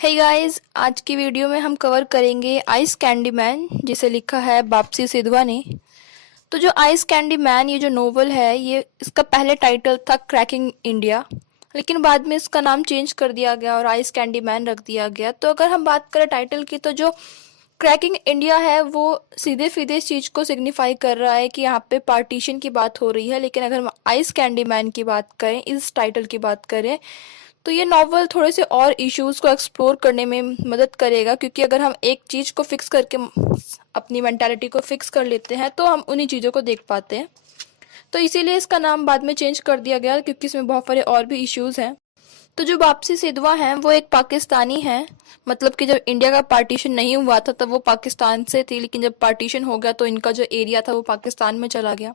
Hey guys, आज की video में हम कवर करेंगे आइस कैंडी मैन, जिसे लिखा है बापसी सिधवा ने। तो जो आइस कैंडी मैन ये जो नोवेल है, ये इसका पहले टाइटल था क्रैकिंग इंडिया, लेकिन बाद में इसका नाम चेंज कर दिया गया और आइस कैंडी मैन रख दिया गया। तो अगर हम बात करें टाइटल की, तो जो क्रैकिंग इंडिया है वो सीधे सीधे इस चीज़ को सिग्निफाई कर रहा है कि यहाँ पे पार्टीशन की बात हो रही है। लेकिन अगर हम आइस कैंडी मैन की बात करें, इस टाइटल की बात करें, तो ये नॉवल थोड़े से और इश्यूज को एक्सप्लोर करने में मदद करेगा, क्योंकि अगर हम एक चीज़ को फिक्स करके अपनी मेंटालिटी को फिक्स कर लेते हैं तो हम उन्हीं चीज़ों को देख पाते हैं। तो इसीलिए इसका नाम बाद में चेंज कर दिया गया, क्योंकि इसमें बहुत सारे और भी इश्यूज हैं। तो जो वापसी सिधवा हैं वो एक पाकिस्तानी हैं। मतलब कि जब इंडिया का पार्टीशन नहीं हुआ था तब वो पाकिस्तान से थी, लेकिन जब पार्टीशन हो गया तो इनका जो एरिया था वो पाकिस्तान में चला गया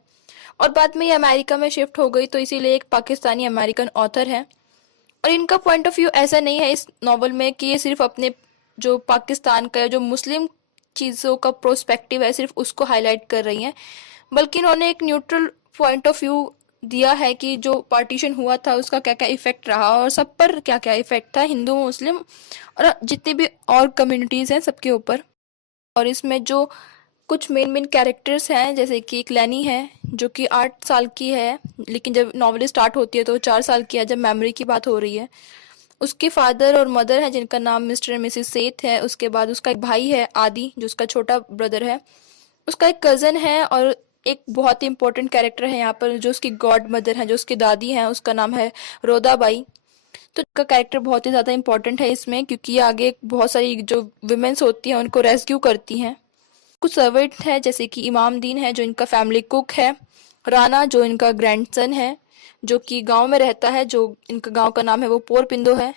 और बाद में ये अमेरिका में शिफ्ट हो गई। तो इसीलिए एक पाकिस्तानी अमेरिकन ऑथर है। और इनका पॉइंट ऑफ व्यू ऐसा नहीं है इस नॉवल में कि ये सिर्फ अपने जो पाकिस्तान का जो मुस्लिम चीज़ों का प्रोस्पेक्टिव है सिर्फ उसको हाईलाइट कर रही हैं, बल्कि इन्होंने एक न्यूट्रल पॉइंट ऑफ व्यू दिया है कि जो पार्टीशन हुआ था उसका क्या क्या इफेक्ट रहा और सब पर क्या क्या इफेक्ट था, हिंदू मुस्लिम और जितनी भी और कम्युनिटीज़ हैं सबके ऊपर। और इसमें जो कुछ मेन मेन कैरेक्टर्स हैं, जैसे कि एक लैनी है जो कि 8 साल की है, लेकिन जब नॉवल स्टार्ट होती है तो 4 साल की है जब मेमोरी की बात हो रही है। उसके फादर और मदर हैं जिनका नाम मिस्टर एंड मिसेस सेठ है। उसके बाद उसका एक भाई है आदि, जो उसका छोटा ब्रदर है। उसका एक कज़न है और एक बहुत ही इंपॉर्टेंट कैरेक्टर है यहाँ पर जो उसकी गॉड मदर है, जो उसकी दादी हैं, उसका नाम है रोदाबाई। तो इसका कैरेक्टर बहुत ही ज़्यादा इंपॉर्टेंट है इसमें, क्योंकि ये आगे बहुत सारी जो वुमेन्स होती हैं उनको रेस्क्यू करती हैं। कुछ सर्वेंट है जैसे कि इमामदीन है जो इनका फैमिली कुक है, राना जो इनका ग्रैंडसन है जो कि गांव में रहता है, जो इनका गांव का नाम है वो पोरपिंदो है।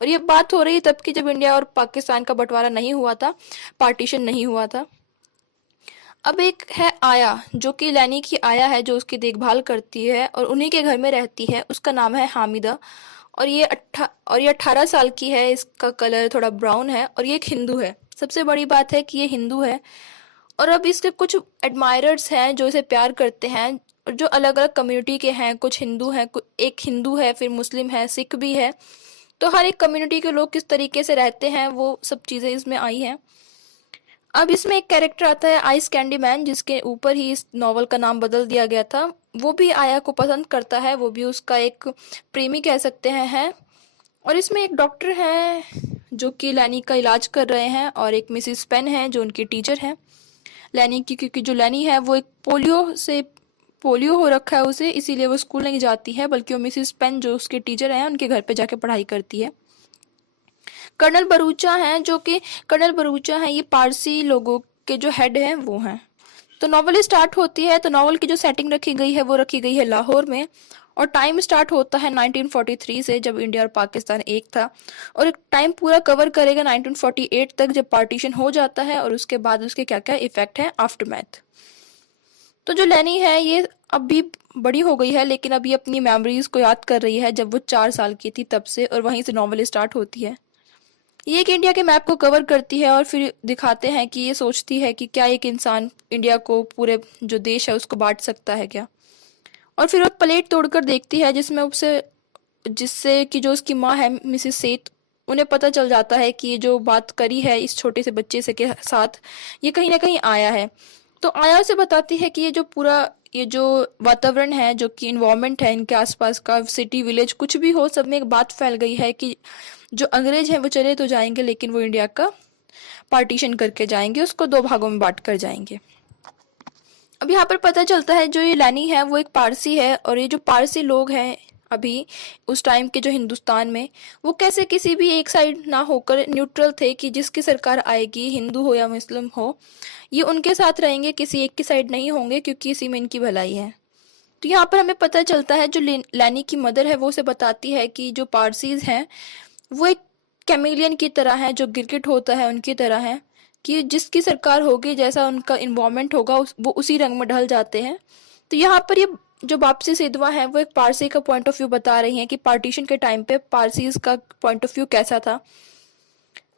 और ये बात हो रही है तब की जब इंडिया और पाकिस्तान का बंटवारा नहीं हुआ था, पार्टीशन नहीं हुआ था। अब एक है आया, जो कि लैनी की आया है जो उसकी देखभाल करती है और उन्हीं के घर में रहती है। उसका नाम है हामिदा और ये 18 साल की है। इसका कलर थोड़ा ब्राउन है और ये एक हिंदू है। सबसे बड़ी बात है कि ये हिंदू है। और अब इसके कुछ एडमायरर्स हैं जो इसे प्यार करते हैं, और जो अलग अलग कम्युनिटी के हैं। कुछ हिंदू हैं, एक हिंदू है, फिर मुस्लिम है, सिख भी है। तो हर एक कम्युनिटी के लोग किस तरीके से रहते हैं वो सब चीज़ें इसमें आई हैं। अब इसमें एक कैरेक्टर आता है आइस कैंडी मैन, जिसके ऊपर ही इस नॉवल का नाम बदल दिया गया था। वो भी आया को पसंद करता है, वो भी उसका एक प्रेमी कह सकते हैं है। और इसमें एक डॉक्टर हैं जो कि लैनी का इलाज कर रहे हैं और एक मिसिस पेन है जो उनकी टीचर हैं लैनी की, क्योंकि जो लैनी है वो एक पोलियो हो रखा है उसे, इसीलिए वो स्कूल नहीं जाती है, बल्कि वो मिसिस पेन जो उसके टीचर हैं उनके घर पे जाके पढ़ाई करती है। कर्नल बरूचा हैं जो कि कर्नल बरूचा हैं ये पारसी लोगों के जो हेड हैं वो हैं। तो नॉवल स्टार्ट होती है तो नॉवल की जो सेटिंग रखी गई है वो रखी गई है लाहौर में। और टाइम स्टार्ट होता है 1943 से, जब इंडिया और पाकिस्तान एक था, और एक टाइम पूरा कवर करेगा 1948 तक जब पार्टीशन हो जाता है और उसके बाद उसके क्या क्या इफेक्ट हैं आफ्टरमैथ। तो जो लैनी है ये अब भी बड़ी हो गई है, लेकिन अभी अपनी मेमोरीज को याद कर रही है जब वो 4 साल की थी तब से, और वहीं से नॉवल स्टार्ट होती है। ये एक इंडिया के मैप को कवर करती है और फिर दिखाते हैं कि ये सोचती है कि क्या एक इंसान इंडिया को पूरे जो देश है उसको बांट सकता है क्या। और फिर वो प्लेट तोड़कर देखती है जिसमें उसे जिससे कि जो उसकी माँ है मिसेस सेठ, उन्हें पता चल जाता है कि ये जो बात करी है इस छोटे से बच्चे से के साथ, ये कहीं ना कहीं आया है। तो आया उसे बताती है कि ये जो वातावरण है, जो कि इन्वायरमेंट है इनके आसपास का, सिटी विलेज कुछ भी हो, सब में एक बात फैल गई है कि जो अंग्रेज हैं वो चले तो जाएंगे, लेकिन वो इंडिया का पार्टीशन करके जाएंगे, उसको 2 भागों में बांट कर जाएंगे। अब यहाँ पर पता चलता है जो ये लैनी है वो एक पारसी है, और ये जो पारसी लोग हैं अभी उस टाइम के जो हिंदुस्तान में, वो कैसे किसी भी एक साइड ना होकर न्यूट्रल थे कि जिसकी सरकार आएगी, हिंदू हो या मुस्लिम हो, ये उनके साथ रहेंगे, किसी एक की साइड नहीं होंगे, क्योंकि इसी में इनकी भलाई है। तो यहाँ पर हमें पता चलता है जो लैनी की मदर है वो उसे बताती है कि जो पारसीज हैं वो एक कैमेलियन की तरह है, जो गिरगिट होता है उनकी तरह है, कि जिसकी सरकार होगी, जैसा उनका इन्वायरमेंट होगा वो उसी रंग में ढल जाते हैं। तो यहाँ पर ये जो वापसी सिधवा है वो एक पारसी का पॉइंट ऑफ व्यू बता रही हैं कि पार्टीशन के टाइम पे पारसीज का पॉइंट ऑफ व्यू कैसा था।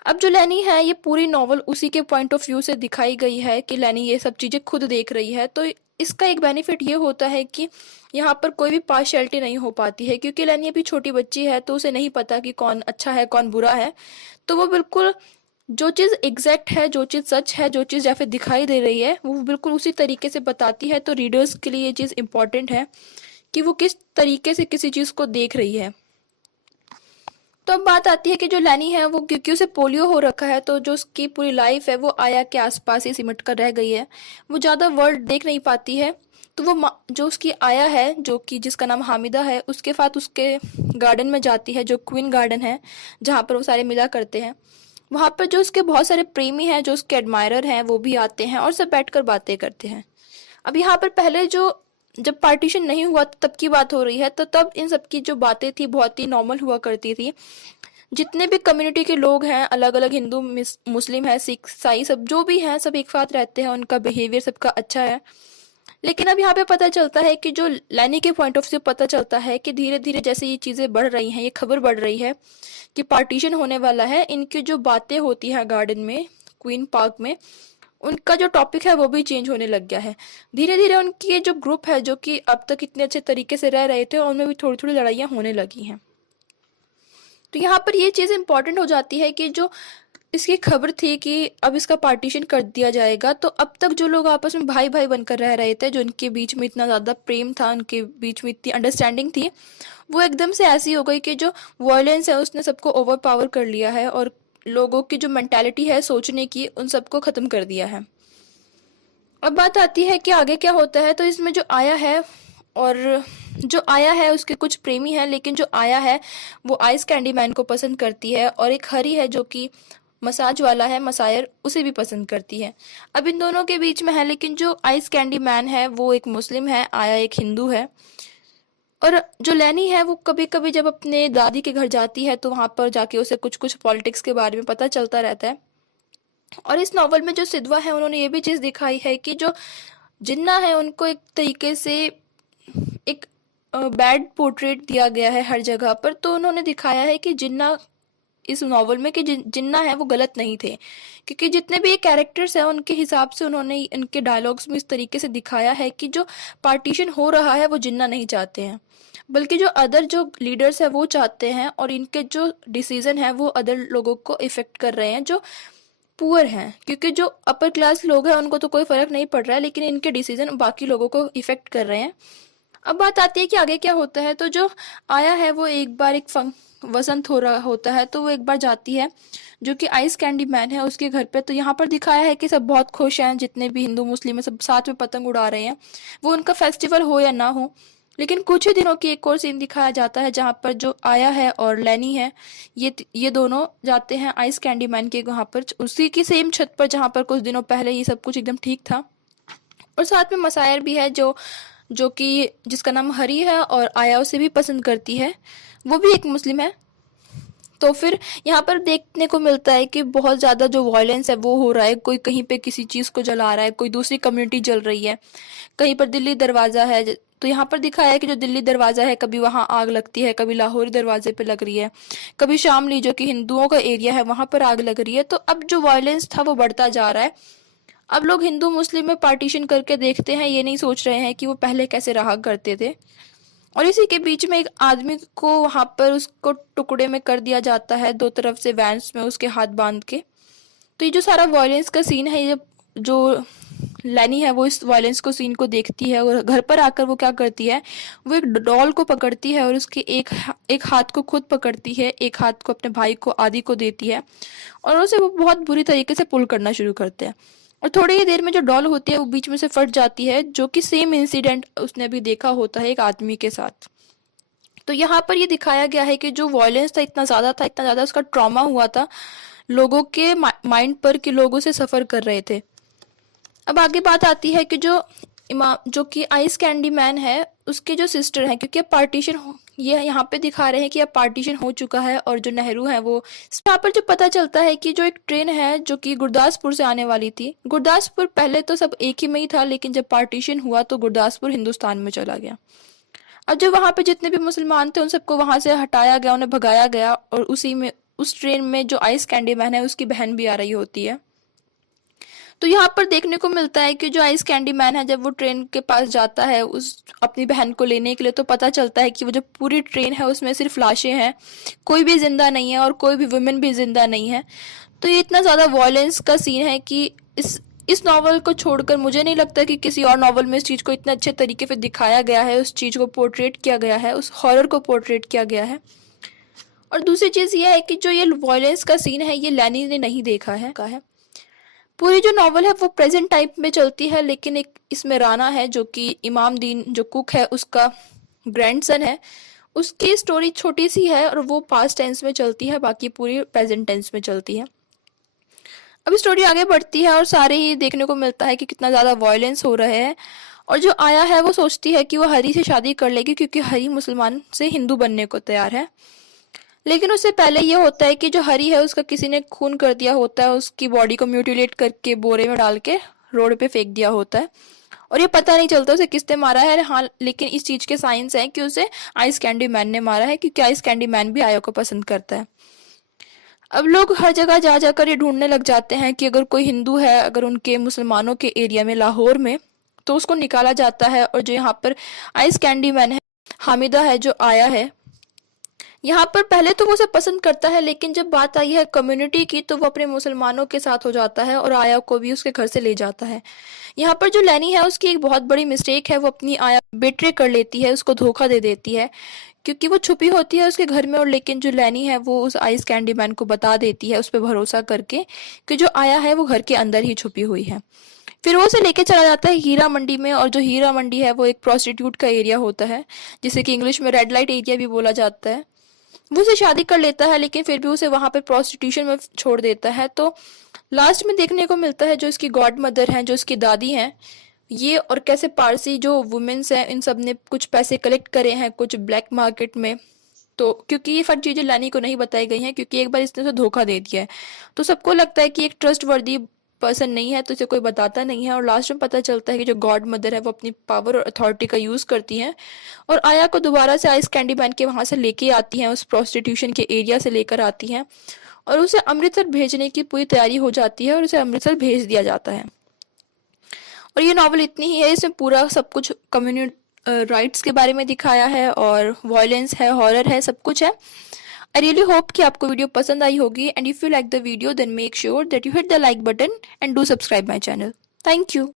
अब जो लैनी है ये पूरी नॉवल उसी के पॉइंट ऑफ व्यू से दिखाई गई है कि लैनी ये सब चीज़ें खुद देख रही है। तो इसका एक बेनिफिट ये होता है कि यहाँ पर कोई भी पार्शियलिटी नहीं हो पाती है, क्योंकि लैनी अभी छोटी बच्ची है तो उसे नहीं पता कि कौन अच्छा है कौन बुरा है। तो वो बिल्कुल जो चीज़ एग्जैक्ट है, जो चीज़ सच है, जो चीज़ या फिर दिखाई दे रही है, वो बिल्कुल उसी तरीके से बताती है। तो रीडर्स के लिए ये चीज़ इम्पॉर्टेंट है कि वो किस तरीके से किसी चीज़ को देख रही है। तो अब बात आती है कि जो लैनी है वो क्योंकि उसे पोलियो हो रखा है, तो जो उसकी पूरी लाइफ है वो आया के आसपास ही सिमट कर रह गई है। वो ज़्यादा वर्ल्ड देख नहीं पाती है। तो वो जो उसकी आया है, जो कि जिसका नाम हामिदा है, उसके साथ उसके गार्डन में जाती है, जो क्वीन गार्डन है जहाँ पर वो सारे मिला करते हैं। वहाँ पर जो उसके बहुत सारे प्रेमी हैं, जो उसके एडमायरर हैं, वो भी आते हैं और सब बैठकर बातें करते हैं। अब यहाँ पर पहले जब पार्टीशन नहीं हुआ तब की बात हो रही है, तो तब इन सब की जो बातें थी बहुत ही नॉर्मल हुआ करती थी। जितने भी कम्युनिटी के लोग हैं, अलग अलग हिंदू मुस्लिम है, सिख ईसाई, सब जो भी हैं सब एक साथ रहते हैं, उनका बिहेवियर सबका अच्छा है। लेकिन अब यहाँ पे पता चलता है कि जो लैनी के पॉइंट ऑफ व्यू पता चलता है कि धीरे धीरे जैसे ये चीज़ें बढ़ रही हैं, ये खबर बढ़ रही है कि पार्टीशन होने वाला है, इनकी जो बातें होती हैं गार्डन में, क्वीन पार्क में, उनका जो टॉपिक है वो भी चेंज होने लग गया है। धीरे धीरे उनकी ये जो ग्रुप है, जो कि अब तक इतने अच्छे तरीके से रह रहे थे, उनमें भी थोड़ी थोड़ी लड़ाइयाँ होने लगी हैं। तो यहाँ पर ये चीज़ इंपॉर्टेंट हो जाती है कि जो इसकी खबर थी कि अब इसका पार्टीशन कर दिया जाएगा, तो अब तक जो लोग आपस में भाई भाई बनकर रह रहे थे, जो उनके बीच में इतना ज़्यादा प्रेम था, उनके बीच में इतनी अंडरस्टैंडिंग थी, वो एकदम से ऐसी हो गई कि जो वायलेंस है उसने सबको ओवर पावर कर लिया है और लोगों की जो मेंटालिटी है सोचने की, उन सबको ख़त्म कर दिया है। अब बात आती है कि आगे क्या होता है। तो इसमें जो आया है, और जो आया है उसके कुछ प्रेमी हैं, लेकिन जो आया है वो आइस कैंडी मैन को पसंद करती है, और एक हरी है जो कि मसाज वाला है, मसायर, उसे भी पसंद करती है। अब इन दोनों के बीच में है, लेकिन जो आइस कैंडी मैन है वो एक मुस्लिम है, आया एक हिंदू है। और जो लैनी है वो कभी कभी जब अपने दादी के घर जाती है तो वहाँ पर जाके उसे कुछ कुछ पॉलिटिक्स के बारे में पता चलता रहता है। और इस नॉवल में जो सिद्धवा है उन्होंने ये भी चीज़ दिखाई है कि जो जिन्ना है उनको एक तरीके से एक बैड पोर्ट्रेट दिया गया है हर जगह पर। तो उन्होंने दिखाया है कि जिन्ना इस नॉवल में कि जिन्ना है वो गलत नहीं थे, क्योंकि जितने भी ये कैरेक्टर्स हैं उनके हिसाब से उन्होंने इनके डायलॉग्स में इस तरीके से दिखाया है कि जो पार्टीशन हो रहा है वो जिन्ना नहीं चाहते हैं, बल्कि जो अदर जो लीडर्स है वो चाहते हैं, और इनके जो डिसीजन है वो अदर लोगों को इफेक्ट कर रहे हैं जो पुअर हैं। क्योंकि जो अपर क्लास लोग हैं उनको तो कोई फर्क नहीं पड़ रहा है, लेकिन इनके डिसीजन बाकी लोगों को इफेक्ट कर रहे हैं। अब बात आती है कि आगे क्या होता है। तो जो आया है वो एक बार वसंत हो रहा होता है, तो वो एक बार जाती है जो कि आइस कैंडी मैन है उसके घर पे। तो यहाँ पर दिखाया है कि सब बहुत खुश हैं, जितने भी हिंदू मुस्लिम है सब साथ में पतंग उड़ा रहे हैं, वो उनका फेस्टिवल हो या ना हो। लेकिन कुछ ही दिनों की एक और सीन दिखाया जाता है जहाँ पर जो आया है और लैनी है, ये दोनों जाते हैं आइस कैंडी मैन के वहाँ पर, उसी की सेम छत पर जहाँ पर कुछ दिनों पहले ये सब कुछ एकदम ठीक था। और साथ में मसायर भी है जो कि जिसका नाम हरी है और आया उसे भी पसंद करती है, वो भी एक मुस्लिम है। तो फिर यहाँ पर देखने को मिलता है कि बहुत ज़्यादा जो वायलेंस है वो हो रहा है, कोई कहीं पे किसी चीज़ को जला रहा है, कोई दूसरी कम्युनिटी जल रही है, कहीं पर दिल्ली दरवाज़ा है। तो यहाँ पर दिखाया है कि जो दिल्ली दरवाज़ा है कभी वहाँ आग लगती है, कभी लाहौरी दरवाजे पे लग रही है, कभी शामली जो कि हिंदुओं का एरिया है वहाँ पर आग लग रही है। तो अब जो वायलेंस था वो बढ़ता जा रहा है। अब लोग हिंदू मुस्लिम में पार्टीशन करके देखते हैं, ये नहीं सोच रहे हैं कि वो पहले कैसे रहा करते थे। और इसी के बीच में एक आदमी को वहां पर उसको टुकड़े में कर दिया जाता है, दो तरफ से वैंस में उसके हाथ बांध के। तो ये जो सारा वायलेंस का सीन है, ये जो लैनी है वो इस वायलेंस को सीन को देखती है, और घर पर आकर वो क्या करती है, वो एक डॉल को पकड़ती है और उसके एक हाथ को खुद पकड़ती है, एक हाथ को अपने भाई को आदि को देती है, और उसे वो बहुत बुरी तरीके से पुल करना शुरू करते हैं। और थोड़ी ही देर में जो डॉल होती है वो बीच में से फट जाती है, जो कि सेम इंसिडेंट उसने अभी देखा होता है एक आदमी के साथ। तो यहाँ पर ये दिखाया गया है कि जो वायलेंस था इतना ज़्यादा उसका ट्रॉमा हुआ था लोगों के माइंड पर, कि लोग उसे सफ़र कर रहे थे। अब आगे बात आती है कि जो इमाम जो कि आइस कैंडी मैन है उसके जो सिस्टर हैं, क्योंकि अब पार्टीशन ये यहाँ पे दिखा रहे हैं कि अब पार्टीशन हो चुका है, और जो नेहरू है वो यहाँ पर जो पता चलता है कि जो एक ट्रेन है जो कि गुरदासपुर से आने वाली थी। गुरदासपुर पहले तो सब एक ही में ही था, लेकिन जब पार्टीशन हुआ तो गुरदासपुर हिंदुस्तान में चला गया। अब जो वहाँ पे जितने भी मुसलमान थे उन सबको वहां से हटाया गया, उन्हें भगाया गया, और उसी में उस ट्रेन में जो आइस कैंडी मैन है उसकी बहन भी आ रही होती है। तो यहाँ पर देखने को मिलता है कि जो आइस कैंडी मैन है, जब वो ट्रेन के पास जाता है उस अपनी बहन को लेने के लिए, तो पता चलता है कि वो जो पूरी ट्रेन है उसमें सिर्फ लाशें हैं, कोई भी जिंदा नहीं है और कोई भी वुमेन भी जिंदा नहीं है। तो ये इतना ज़्यादा वॉयलेंस का सीन है कि इस नॉवल को छोड़कर मुझे नहीं लगता कि किसी और नॉवल में इस चीज़ को इतने अच्छे तरीके से दिखाया गया है, उस चीज़ को पोर्ट्रेट किया गया है, उस हॉरर को पोर्ट्रेट किया गया है। और दूसरी चीज़ ये है कि जो ये वॉयलेंस का सीन है ये लैनी ने नहीं देखा है। पूरी जो नॉवल है वो प्रेजेंट टाइम में चलती है, लेकिन एक इसमें राना है जो कि इमाम दीन जो कुक है उसका ग्रैंडसन है, उसकी स्टोरी छोटी सी है और वो पास्ट टेंस में चलती है, बाकी पूरी प्रेजेंट टेंस में चलती है। अभी स्टोरी आगे बढ़ती है और सारे ही देखने को मिलता है कि कितना ज़्यादा वायलेंस हो रहे हैं। और जो आया है वो सोचती है कि वो हरी से शादी कर लेगी क्योंकि हरी मुसलमान से हिंदू बनने को तैयार है। लेकिन उससे पहले ये होता है कि जो हरी है उसका किसी ने खून कर दिया होता है, उसकी बॉडी को म्यूटिलेट करके बोरे में डाल के रोड पे फेंक दिया होता है और ये पता नहीं चलता उसे किसने मारा है। हाँ, लेकिन इस चीज़ के साइंस हैं कि उसे आइस कैंडी मैन ने मारा है, क्योंकि आइस कैंडी मैन भी आया को पसंद करता है। अब लोग हर जगह जा जाकर ये ढूंढने लग जाते हैं कि अगर कोई हिंदू है, अगर उनके मुसलमानों के एरिया में लाहौर में, तो उसको निकाला जाता है। और जो यहाँ पर आइस कैंडी मैन है, हामिदा है जो आया है, यहाँ पर पहले तो वो उसे पसंद करता है, लेकिन जब बात आई है कम्युनिटी की तो वो अपने मुसलमानों के साथ हो जाता है और आया को भी उसके घर से ले जाता है। यहाँ पर जो लैनी है उसकी एक बहुत बड़ी मिस्टेक है, वो अपनी आया बेट्रे कर लेती है, उसको धोखा दे देती है क्योंकि वो छुपी होती है उसके घर में। और लेकिन जो लैनी है वो उस आइस कैंडी मैन को बता देती है उस पर भरोसा करके कि जो आया है वो घर के अंदर ही छुपी हुई है। फिर वो उसे लेके चला जाता है हीरा मंडी में, और जो हीरा मंडी है वो एक प्रोस्टिट्यूट का एरिया होता है जिसे कि इंग्लिश में रेड लाइट एरिया भी बोला जाता है। वो उसे शादी कर लेता है लेकिन फिर भी उसे वहां पे प्रोस्टिट्यूशन में छोड़ देता है। तो लास्ट में देखने को मिलता है जो इसकी गॉड मदर हैं, जो इसकी दादी हैं, ये और कैसे पारसी जो वुमेन्स हैं इन सब ने कुछ पैसे कलेक्ट करे हैं कुछ ब्लैक मार्केट में। तो क्योंकि ये सारी चीजें लैनी को नहीं बताई गई हैं क्योंकि एक बार इसने उसे धोखा दे दिया है, तो सबको लगता है कि एक ट्रस्ट वर्दी पर्सन नहीं है तो इसे कोई बताता नहीं है। और लास्ट में पता चलता है कि जो गॉड मदर है वो अपनी पावर और अथॉरिटी का यूज करती हैं और आया को दोबारा से आइस कैंडी मैन के वहां से लेके आती हैं, उस प्रोस्टिट्यूशन के एरिया से लेकर आती हैं और उसे अमृतसर भेजने की पूरी तैयारी हो जाती है और उसे अमृतसर भेज दिया जाता है। और ये नॉवल इतनी ही है, इसमें पूरा सब कुछ कम्युनिटी राइट्स के बारे में दिखाया है और वायलेंस है, हॉरर है, सब कुछ है। आई रियली होप कि आपको वीडियो पसंद आई होगी, and if you like the video then make sure that you hit the like button and do subscribe my channel. Thank you.